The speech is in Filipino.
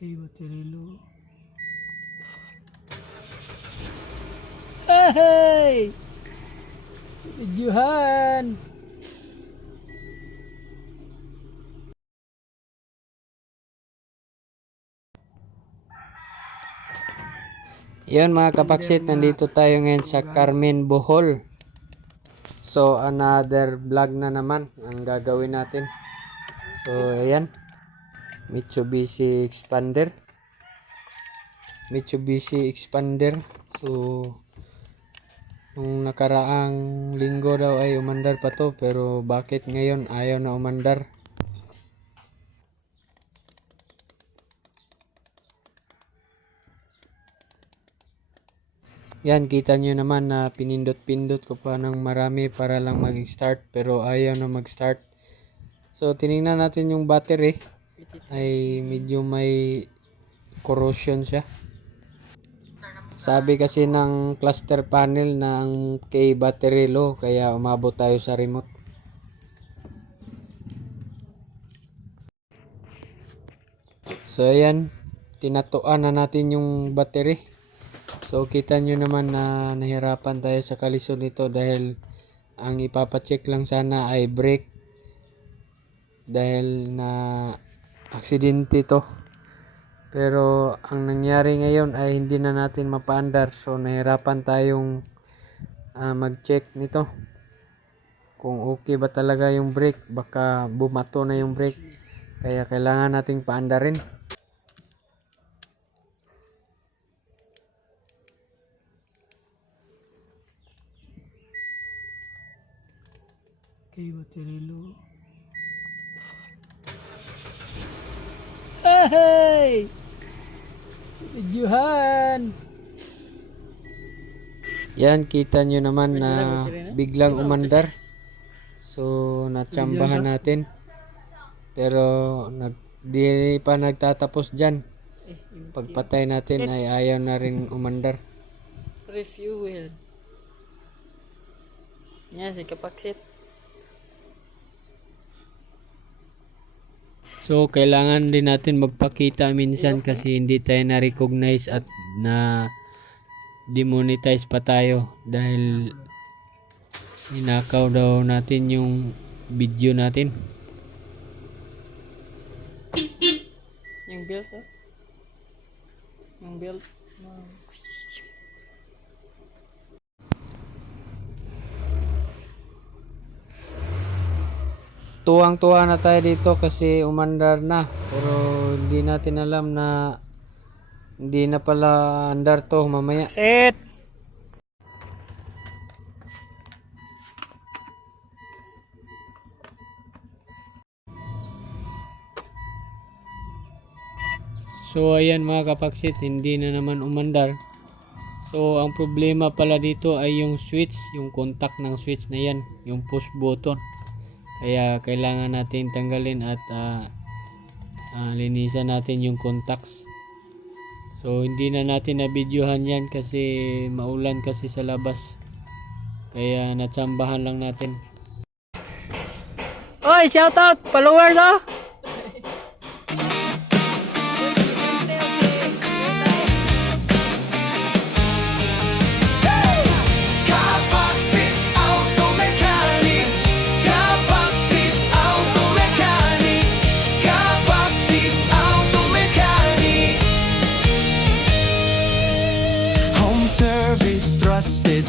kay Waterilo. Hey! Videohan! Yun mga kapaksit, nandito tayo ngayon sa Carmen, Bohol. So another vlog na naman ang gagawin natin. So ayan, Mitsubishi Expander. So nung nakaraang linggo daw ay umandar pa to, pero bakit ngayon ayaw na umandar? Yan, kita nyo naman na pinindot-pindot ko pa ng marami para lang mag-start, pero ayaw na mag-start. So tiningnan natin yung battery, ay medyo may corrosion siya. Sabi kasi ng cluster panel na ang kay battery low, kaya umabot tayo sa remote. So ayan, tinatuan na natin yung battery. So kita nyo naman na nahirapan tayo sa kalisod nito dahil ang ipapacheck lang sana ay brake, dahil na aksidente to. Pero ang nangyari ngayon ay hindi na natin mapaandar, so nahirapan tayong mag-check nito kung okay ba talaga yung brake. Baka bumato na yung brake, kaya kailangan nating paandarin. Kay Waterilo. Hey! Videohan! Yan, kita nyo naman na biglang umandar. So natsambahan natin, pero di pa nagtatapos dyan. Pagpatay natin ay ayaw na rin umandar. Refuel. Yan si kapaksit. So kailangan din natin magpakita minsan kasi hindi tayo na-recognize at na demonetize pa tayo dahil ninakaw daw natin yung video natin. Yung belt oh. Yung belt. Tuwang-tuwa na tayo dito kasi umandar na, pero hindi natin alam na hindi na pala andar to mamaya. Set. So ayan mga kapaksit, hindi na naman umandar. So ang problema pala dito ay yung switch, yung contact ng switch na yan, yung push button. Kaya kailangan natin tanggalin at linisan natin yung contacts. So hindi na natin na-videohan yan kasi maulan kasi sa labas. Kaya natsambahan lang natin. Oy, shoutout followers oh! Service trusted